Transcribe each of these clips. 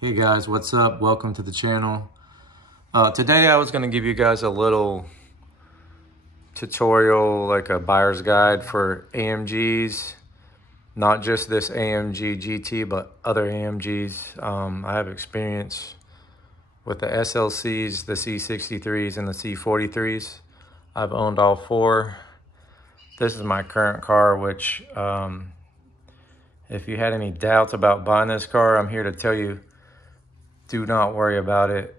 Hey guys, what's up? Welcome to the channel. Today I was going to give you guys a little tutorial, like a buyer's guide for AMGs. Not just this AMG GT, but other AMGs. I have experience with the SLCs, the C63s, and the C43s. I've owned all four. This is my current car, which if you had any doubts about buying this car, I'm here to tell you, do not worry about it.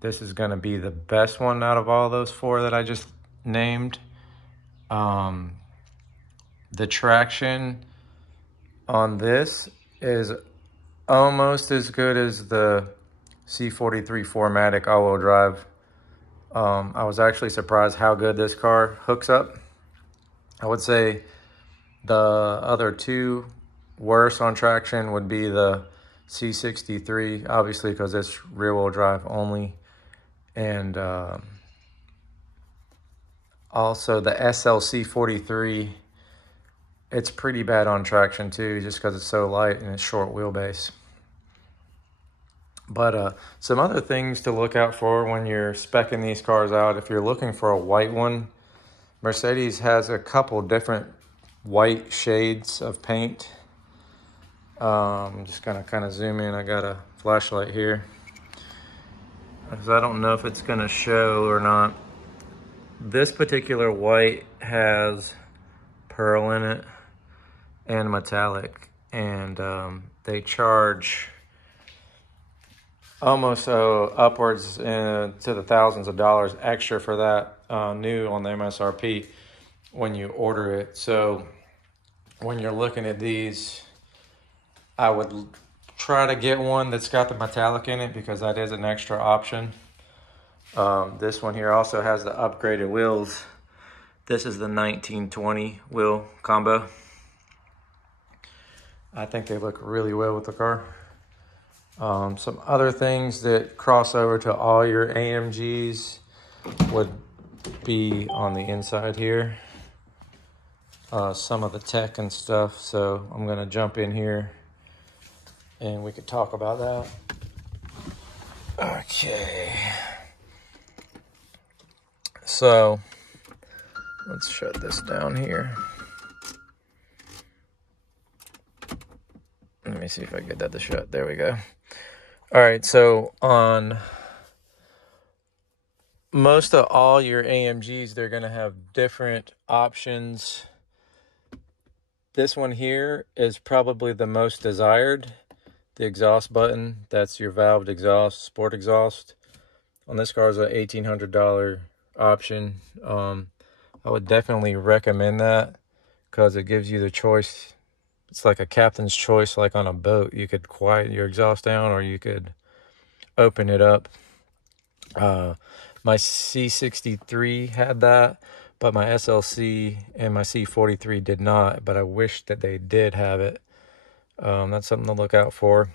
This is going to be the best one out of all those four that I just named. The traction on this is almost as good as the C43 4MATIC all-wheel drive. I was actually surprised how good this car hooks up. I would say the other two worse on traction would be the C63, obviously, because it's rear-wheel drive only, and also the SLC 43. It's pretty bad on traction too, just because it's so light and it's short wheelbase. But some other things to look out for when you're speccing these cars out. If you're looking for a white one, Mercedes has a couple different white shades of paint. I'm just gonna kind of zoom in. I got a flashlight here, because I don't know if it's gonna show or not. This particular white has pearl in it and metallic, and they charge almost upwards to the thousands of dollars extra for that, new on the MSRP when you order it. So when you're looking at these, I would try to get one that's got the metallic in it, because that is an extra option. This one here also has the upgraded wheels. This is the 1920 wheel combo. I think they look really well with the car. Some other things that cross over to all your AMGs would be on the inside here. Some of the tech and stuff. So I'm gonna jump in here and we could talk about that. Okay. So let's shut this down here. Let me see if I get that to shut. There we go. All right, so on most of all your AMGs, they're going to have different options. This one here is probably the most desired. The exhaust button, that's your valved exhaust, sport exhaust. On this car is an $1,800 option. I would definitely recommend that, because it gives you the choice. It's like a captain's choice, like on a boat. You could quiet your exhaust down, or you could open it up. My C63 had that, but my SLC and my C43 did not, but I wish that they did have it. That's something to look out for.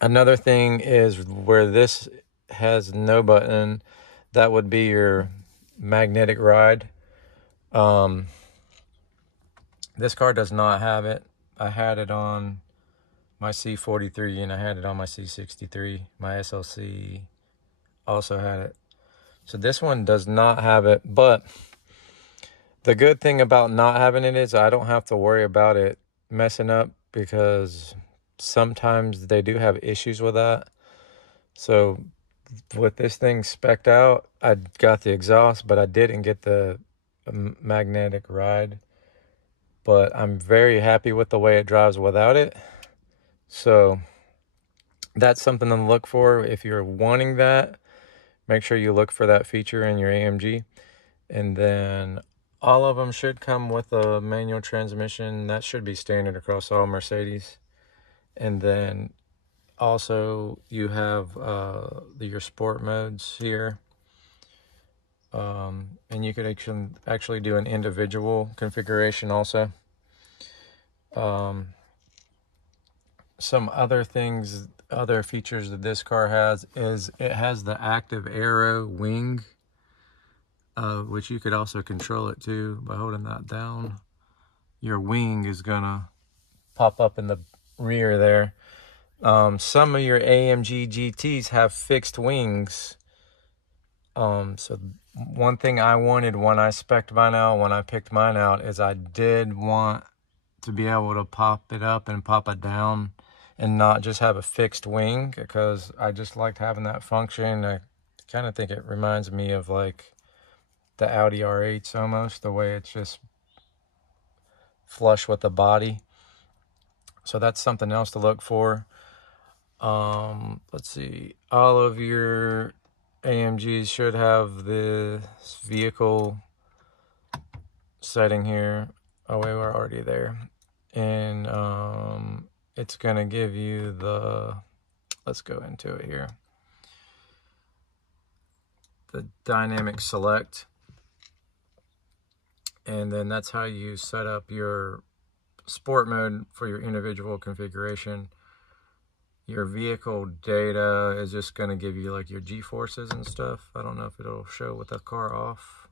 Another thing is where this has no button, that would be your magnetic ride. This car does not have it. I had it on my C43 and I had it on my C63. My SLC also had it. So this one does not have it, but the good thing about not having it is I don't have to worry about it messing up, because sometimes they do have issues with that. So with this thing spec'd out, I got the exhaust, but I didn't get the magnetic ride. But I'm very happy with the way it drives without it. So that's something to look for. If you're wanting that, make sure you look for that feature in your AMG. And then all of them should come with a manual transmission. That should be standard across all Mercedes. And then also you have your sport modes here. And you could actually do an individual configuration also. Some other things, other features that this car has is it has the active aero wing, which you could also control it too by holding that down. Your wing is gonna pop up in the rear there. Some of your AMG GTs have fixed wings. So one thing I wanted when I spec'd mine out, when I picked mine out, is I did want to be able to pop it up and pop it down and not just have a fixed wing, because I just liked having that function. I kind of think it reminds me of like the Audi R8s almost, the way it's just flush with the body. So that's something else to look for. Let's see, all of your AMGs should have the vehicle setting here. Oh wait, we're already there. And it's gonna give you the, let's go into it here, the dynamic select. And then that's how you set up your sport mode for your individual configuration. Your vehicle data is just going to give you like your G-forces and stuff. I don't know if it'll show with the car off.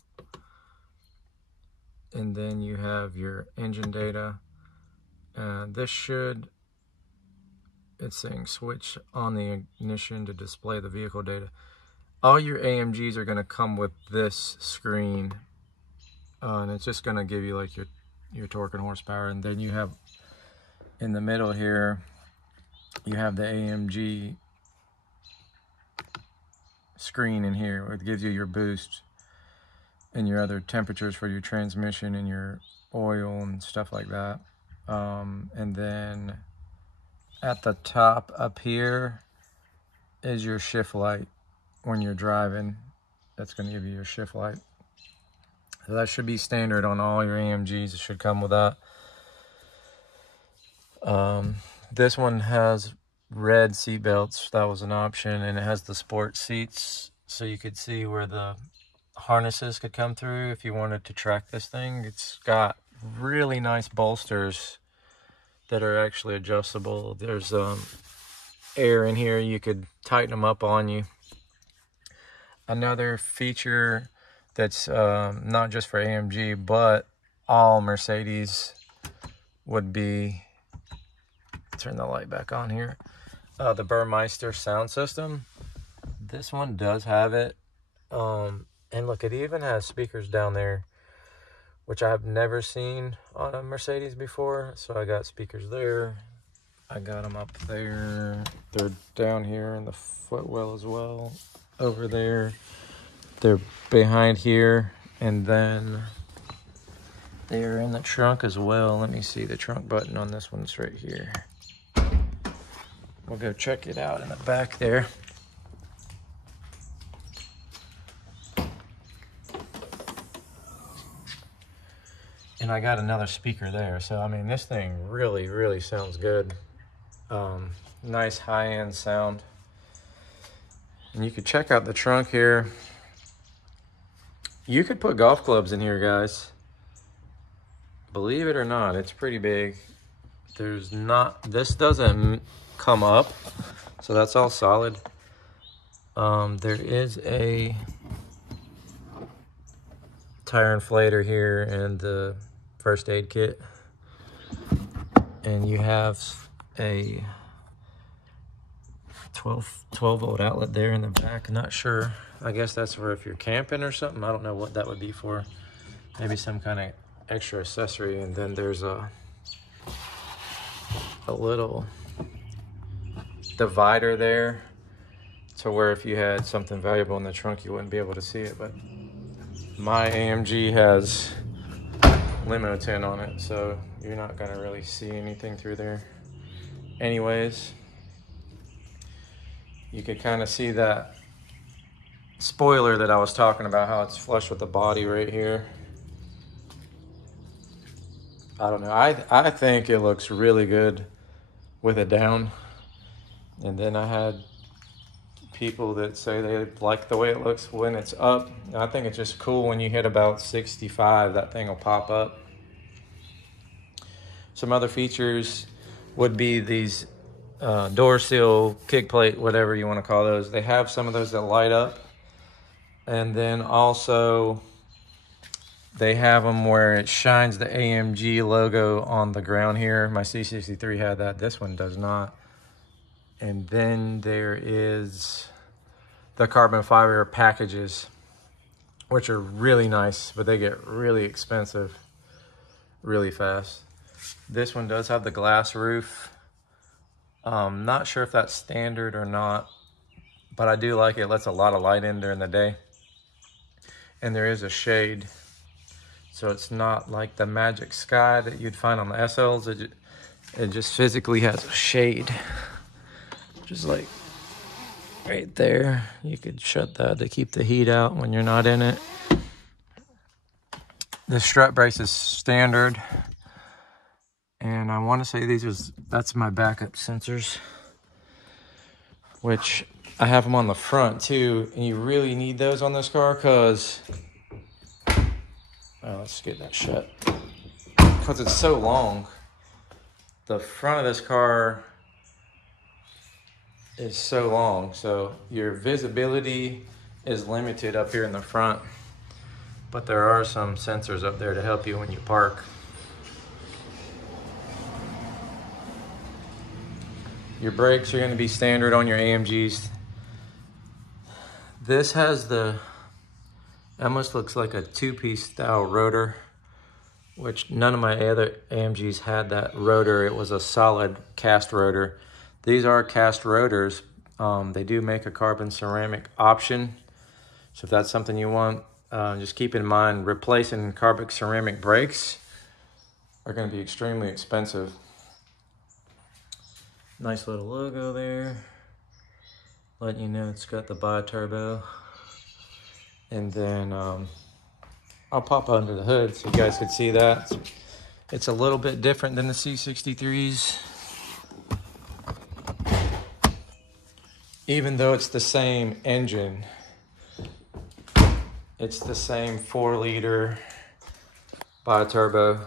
And then you have your engine data. This should, it's saying switch on the ignition to display the vehicle data. All your AMGs are going to come with this screen. And it's just going to give you like your torque and horsepower. And then you have in the middle here, you have the AMG screen in here. It gives you your boost and your other temperatures for your transmission and your oil and stuff like that. And then at the top up here is your shift light. When you're driving, that's going to give you your shift light. So that should be standard on all your AMGs. It should come with that. This one has red seat belts. That was an option, and it has the sport seats, so you could see where the harnesses could come through if you wanted to track this thing. It's got really nice bolsters that are actually adjustable. There's air in here. You could tighten them up on you. Another feature that's not just for AMG, but all Mercedes would be, turn the light back on here, the Burmeister sound system. This one does have it. And look, it even has speakers down there, which I have never seen on a Mercedes before. So I got speakers there. I got them up there. They're down here in the footwell as well. Over there. They're behind here. And then they're in the trunk as well. Let me see, the trunk button on this one's right here. We'll go check it out in the back there. And I got another speaker there. So, I mean, this thing really, really sounds good. Nice high-end sound. And you could check out the trunk here. You could put golf clubs in here, guys. Believe it or not, it's pretty big. There's not, this doesn't come up, so that's all solid. There is a tire inflator here and the first aid kit. And you have a 12 volt outlet there in the back. I'm not sure. I guess that's for if you're camping or something. I don't know what that would be for. Maybe some kind of extra accessory. And then there's a little divider there to where if you had something valuable in the trunk, you wouldn't be able to see it. But my AMG has limo tint on it, so you're not gonna really see anything through there. Anyways, you could kind of see that spoiler that I was talking about, how it's flush with the body right here. I don't know, I think it looks really good with it down. And then I had people that say they like the way it looks when it's up. I think it's just cool when you hit about 65, that thing will pop up. Some other features would be these door seal, kick plate, whatever you want to call those. They have some of those that light up. And then also they have them where it shines the AMG logo on the ground here. My C63 had that. This one does not. And then there is the carbon fiber packages, which are really nice, but they get really expensive really fast. This one does have the glass roof. Not sure if that's standard or not, but I do like it. It lets a lot of light in during the day. And there is a shade, so it's not like the magic sky that you'd find on the SLs. It just physically has a shade, just like right there. You could shut that to keep the heat out when you're not in it. The strut brace is standard, and I want to say that's my backup sensors, which I have them on the front too, and you really need those on this car because, let's get that shut, because it's so long. The front of this car is so long, so your visibility is limited up here in the front, but there are some sensors up there to help you when you park. Your brakes are going to be standard on your AMGs. This has almost looks like a two-piece style rotor, which none of my other AMGs had that rotor. It was a solid cast rotor. These are cast rotors. They do make a carbon ceramic option. So if that's something you want, just keep in mind, replacing carbon ceramic brakes are going to be extremely expensive. Nice little logo there, letting you know it's got the bi-turbo. And then I'll pop under the hood so you guys can see that. It's a little bit different than the C63s. Even though it's the same engine, it's the same 4-liter bi-turbo.